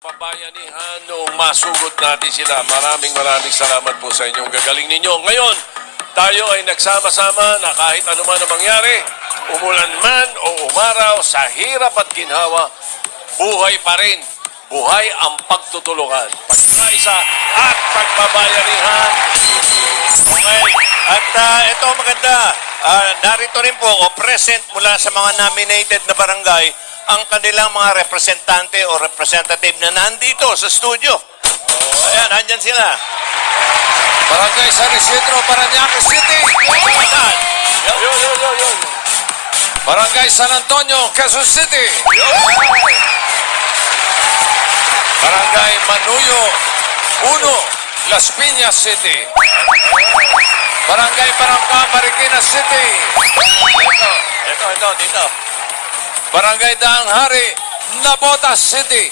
Pabayanihan noong masugod natin sila. Maraming salamat po sa inyong gagaling ninyo. Ngayon, tayo ay nagsama-sama na kahit anuman ang mangyari, umulan man o umaraw, sa hirap at ginhawa, buhay pa rin. Buhay ang pagtutulungan, pagkaisa at pagbabayanihan. Okay. At ito maganda, narito rin po o present mula sa mga nominated na barangay ang kanilang mga representante o representative na nandito sa studio. Ayan, andyan sila. Barangay San Isidro, Parañaque City. Yun. Barangay San Antonio, Quezon City. Barangay Manuyo 1, Las Piñas City. Barangay Barangka, Marikina City. Ito, dito. Barangay Daang Hari, Nabotas City.